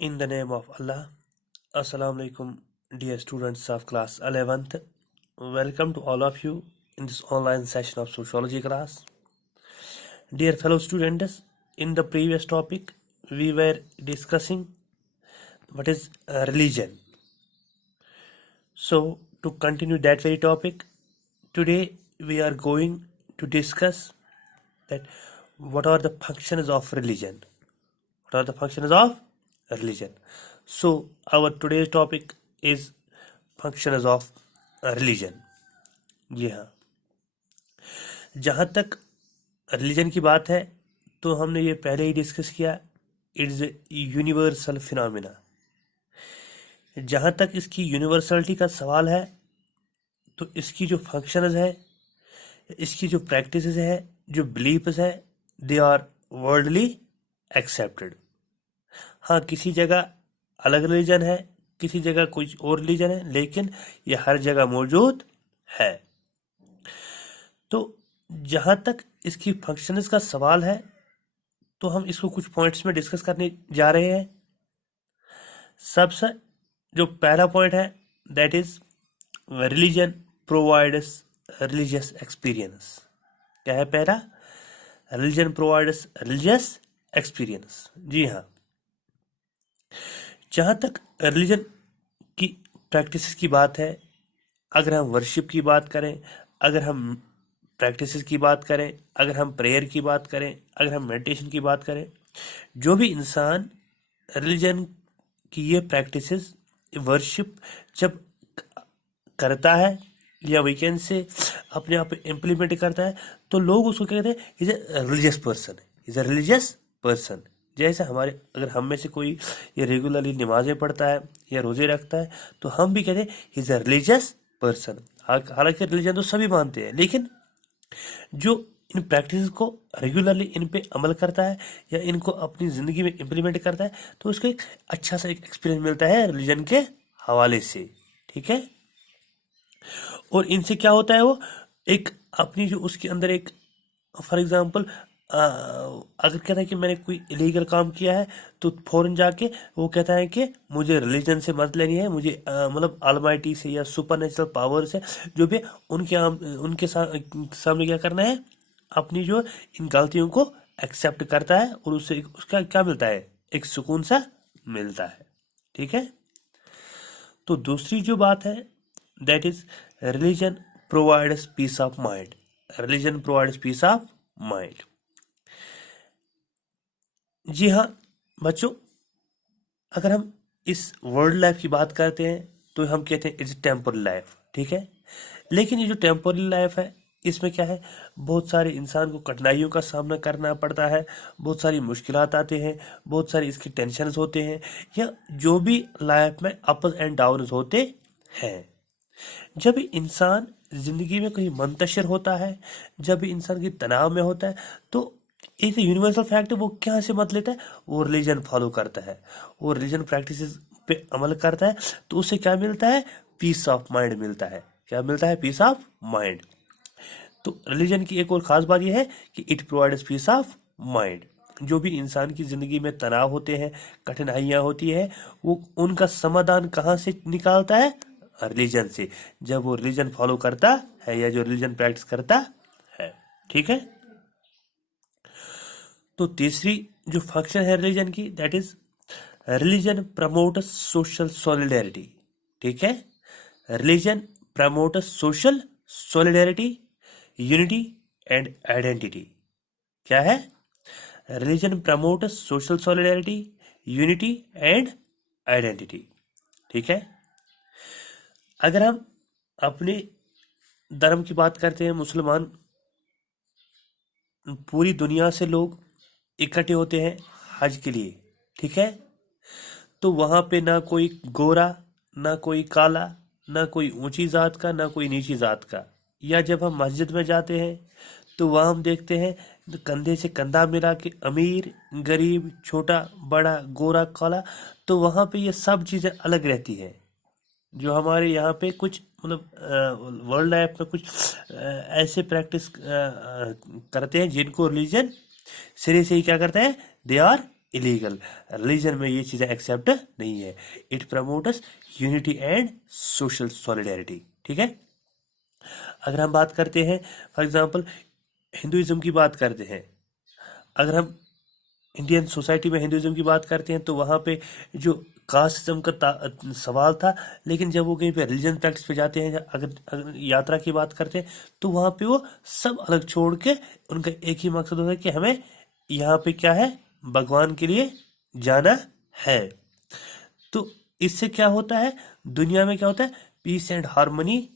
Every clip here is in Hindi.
In the name of Allah, Assalamu alaikum, dear students of class 11th. Welcome to all of you in this online session of sociology class. Dear fellow students, in the previous topic, we were discussing what is religion. So, to continue that very topic, today we are going to discuss that what are the functions of religion. What are the functions of religion? So our today's topic is functions of religion. जी हाँ, जहाँ तक रिलीजन की बात है तो हमने ये पहले ही डिस्कस किया, इट्स यूनिवर्सल फिनोमिना। जहाँ तक इसकी यूनिवर्सलिटी का सवाल है तो इसकी जो फंक्शंस है, इसकी जो प्रैक्टिसेस है, जो बिलीफ्स है, दे आर वर्ल्डली एक्सेप्टेड। हाँ, किसी जगह अलग रिलीजन है, किसी जगह कुछ और रिलीजन है, लेकिन ये हर जगह मौजूद है। तो जहाँ तक इसकी फंक्शंस का सवाल है तो हम इसको कुछ पॉइंट्स में डिस्कस करने जा रहे हैं। सबसे जो पहला पॉइंट है that is religion provides religious experience. क्या है पहला? Religion provides religious experience. जी हाँ, जहाँ तक रिलीजन की प्रैक्टिसेस की बात है, अगर हम वर्शिप की बात करें, अगर हम प्रैक्टिसेस की बात करें, अगर हम प्रेयर की बात करें, अगर हम मेडिटेशन की बात करें, जो भी इंसान रिलीजन की ये प्रैक्टिसेस वर्शिप जब करता है या वी कैन से अपने आप इम्प्लीमेंट करता है तो लोग उसको कहते हैं is a religious person, is a religious person. जैसे हमारे अगर हम में से कोई ये रेगुलरली नमाजें पढ़ता है या रोजे रखता है तो हम भी कहते हैं इज ए रिलीजियस पर्सन। हालांकि रिलीजन तो सभी मानते हैं, लेकिन जो इन प्रैक्टिस को रेगुलरली इन पे अमल करता है या इनको अपनी ज़िंदगी में इम्प्लीमेंट करता है तो उसको एक अच्छा सा एक एक्सपीरियंस मिलता है रिलीजन के हवाले से। ठीक है, और इनसे क्या होता है, वो एक अपनी जो उसके अंदर एक फॉर एग्जांपल अगर कहता है कि मैंने कोई इलीगल काम किया है तो फौरन जाके वो कहता है कि मुझे रिलीजन से मदद लेनी है, मुझे मतलब अलमाइटी से या सुपर नेचुरल पावर से जो भी उनके सामने क्या करना है, अपनी जो इन गलतियों को एक्सेप्ट करता है और उससे उसका क्या मिलता है, एक सुकून सा मिलता है। ठीक है, तो दूसरी जो बात है that is religion provides peace of mind. Religion provides peace of mind. जी हाँ बच्चों, अगर हम इस वर्ल्ड लाइफ की बात करते हैं तो हम कहते हैं इट्स टेम्पोररी लाइफ। ठीक है, लेकिन ये जो टेम्पोररी लाइफ है इसमें क्या है, बहुत सारे इंसान को कठिनाइयों का सामना करना पड़ता है, बहुत सारी मुश्किलात आते हैं, बहुत सारी इसकी टेंशन्स होते हैं, या जो भी लाइफ में अप्स एंड डाउन्स होते हैं। जब भी इंसान जिंदगी में कहीं मंतशर होता है, जब भी इंसान की तनाव में होता है तो एक यूनिवर्सल फैक्ट है, वो क्या से मत लेता है, वो रिलीजन फॉलो करता है, वो रिलीजन प्रैक्टिसेस पे अमल करता है, तो उससे क्या मिलता है, पीस ऑफ माइंड मिलता है। क्या मिलता है? Peace of mind. तो रिलीजन की एक और खास बात यह है कि it provides peace of mind. जो भी इंसान की जिंदगी में तनाव होते हैं, कठिनाइयां होती है, वो उनका समाधान कहाँ से निकालता है? रिलीजन से, जब वो रिलीजन फॉलो करता है या जो रिलीजन प्रैक्टिस करता है। ठीक है, तो तीसरी जो फंक्शन है रिलीजन की that is religion promotes social solidarity. ठीक है, religion promotes social solidarity, unity and identity. क्या है? Religion promotes social solidarity, unity and identity. ठीक है, अगर हम अपने धर्म की बात करते हैं, मुसलमान, पूरी दुनिया से लोग इकट्ठे होते हैं हज के लिए। ठीक है, तो वहाँ पे ना कोई गोरा, ना कोई काला, ना कोई ऊंची जात का, ना कोई नीची जात का। या जब हम मस्जिद में जाते हैं तो वहाँ हम देखते हैं कंधे से कंधा मिला के अमीर गरीब, छोटा बड़ा, गोरा काला, तो वहाँ पे ये सब चीज़ें अलग रहती हैं। जो हमारे यहाँ पे कुछ मतलब वर्ल्ड लाइफ में कुछ ऐसे प्रैक्टिस करते हैं जिनको रिलीजन सिरे से ही क्या करता है, दे आर इलीगल। रिलीजन में ये चीज़ें एक्सेप्ट नहीं है। It promotes unity and social solidarity. ठीक है। अगर हम बात करते हैं फॉर एग्जांपल हिंदुइज्म की बात करते हैं, अगर हम इंडियन सोसाइटी में हिंदुइज्म की बात करते हैं तो वहाँ पे जो कास्टिज्म का सवाल था, लेकिन जब वो कहीं पे रिलीजन प्रैक्टिस पे जाते हैं, अगर यात्रा की बात करते हैं तो वहाँ पे वो सब अलग छोड़ के उनका एक ही मकसद होता है कि हमें यहाँ पे क्या है, भगवान के लिए जाना है। तो इससे क्या होता है, दुनिया में क्या होता है, पीस एंड हार्मनी।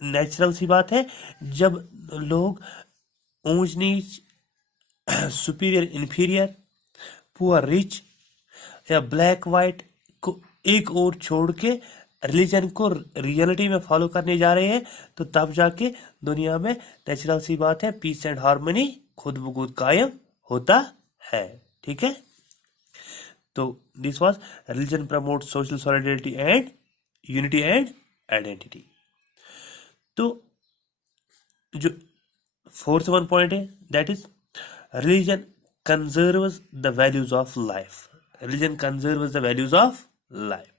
नेचुरल सी बात है, जब लोग ऊंच नीच, सुपीरियर इन्फीरियर, पुअर रिच या ब्लैक वाइट को एक और छोड़ के रिलीजन को रियलिटी में फॉलो करने जा रहे हैं, तो तब जाके दुनिया में नेचुरल सी बात है, पीस एंड हार्मनी खुद ब खुद कायम होता है। ठीक है। तो this was religion promote social solidarity and unity and identity. तो जो फोर्थ वन पॉइंट है, that is religion conserves the values of life. Religion conserves the values of life.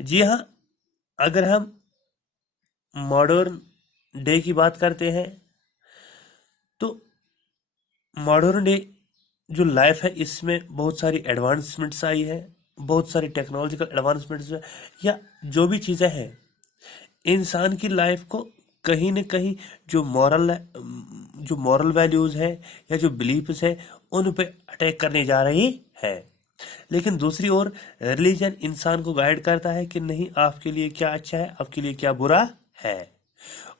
जी हाँ, अगर हम मॉडर्न डे की बात करते हैं तो मॉडर्न डे जो लाइफ है इसमें बहुत सारी एडवांसमेंट्स आई है, बहुत सारी टेक्नोलॉजिकल एडवांसमेंट्स है, या जो भी चीज़ें हैं इंसान की लाइफ को कहीं न कहीं जो मॉरल वैल्यूज़ है या जो बिलीफ्स है उन पे अटैक करने जा रही है। लेकिन दूसरी ओर रिलीजन इंसान को गाइड करता है कि नहीं, आपके लिए क्या अच्छा है, आपके लिए क्या बुरा है।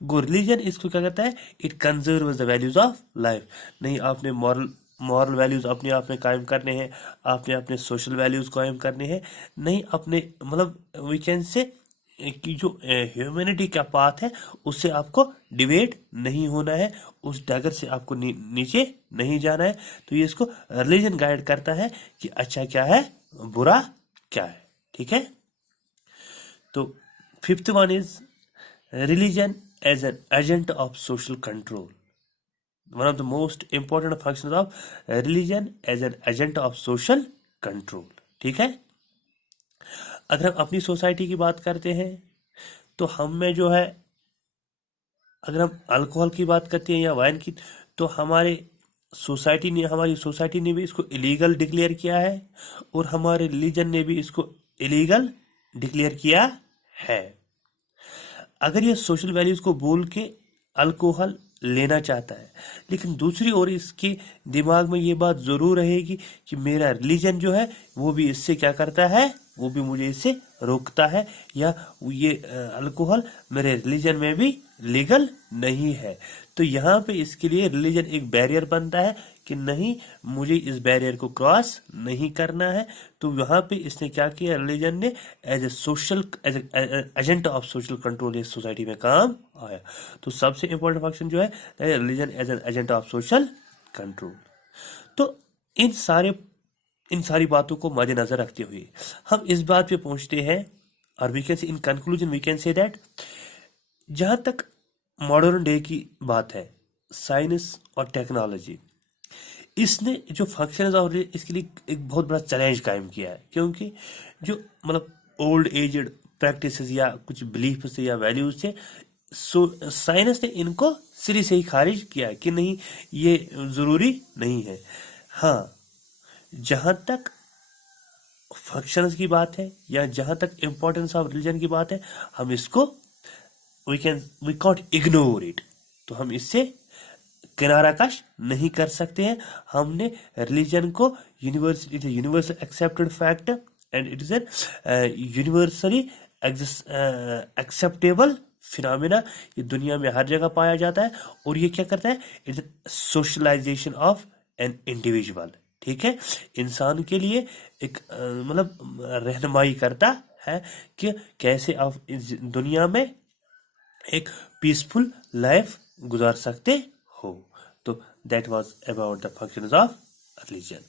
रिलीजन इसको क्या कहता है, it conserves the values of life. नहीं, आपने मॉरल वैल्यूज अपने आप में कायम करने हैं, आपने अपने सोशल वैल्यूज कायम करने हैं। नहीं, अपने मतलब वी कैन से कि जो ह्यूमैनिटी का पाथ है उससे आपको डिवेट नहीं होना है, उस डगर से आपको नीचे नहीं जाना है। तो ये इसको रिलीजन गाइड करता है कि अच्छा क्या है, बुरा क्या है। ठीक है। तो fifth one is religion as an agent of social control. One of the most important function of religion as an agent of social control. ठीक है। अगर हम अपनी सोसाइटी की बात करते हैं तो हम में जो है, अगर हम अल्कोहल की बात करते हैं या वाइन की, तो हमारी सोसाइटी ने भी इसको इलीगल डिक्लेयर किया है और हमारे रिलीजन ने भी इसको इलीगल डिक्लेयर किया है। अगर ये सोशल वैल्यूज को बोल के अल्कोहल लेना चाहता है, लेकिन दूसरी ओर इसके दिमाग में ये बात जरूर रहेगी कि मेरा रिलीजन जो है वो भी इससे क्या करता है, वो भी मुझे इससे रोकता है, या ये अल्कोहल मेरे रिलीजन में भी लीगल नहीं है। तो यहाँ पे इसके लिए रिलीजन एक बैरियर बनता है कि नहीं, मुझे इस बैरियर को क्रॉस नहीं करना है। तो यहाँ पे इसने क्या किया, रिलीजन ने as a agent of social control इस सोसाइटी में काम आया। तो सबसे इंपॉर्टेंट फंक्शन जो है religion as an agent of social control. तो इन सारी बातों को मद्देनजर रखते हुए हम इस बात पे पहुंचते हैं, और we can say in conclusion we can say that जहां तक मॉडर्न डे की बात है, साइंस और टेक्नोलॉजी इसने जो फंक्शन ऑफ इसके लिए एक बहुत बड़ा चैलेंज कायम किया है। क्योंकि जो मतलब ओल्ड एजड प्रैक्टिस या कुछ बिलीफ से या वैल्यूज थे, साइंस ने इनको सिरे से ही खारिज किया है कि नहीं, ये जरूरी नहीं है। हाँ, जहां तक फंक्शंस की बात है या जहां तक इंपॉर्टेंस ऑफ रिलीजन की बात है, हम इसको वी कॉन्ट इग्नोर इट। तो हम इससे किनारा कश नहीं कर सकते हैं। हमने रिलीजन को universal accepted fact and it is an universally acceptable phenomena. ये दुनिया में हर जगह पाया जाता है और ये क्या करता है, it's socialization of an individual. ठीक है, इंसान के लिए एक मतलब रहनुमाई करता है कि कैसे आप इस दुनिया में एक पीसफुल लाइफ गुजार सकते हो। तो that was about the functions of religion.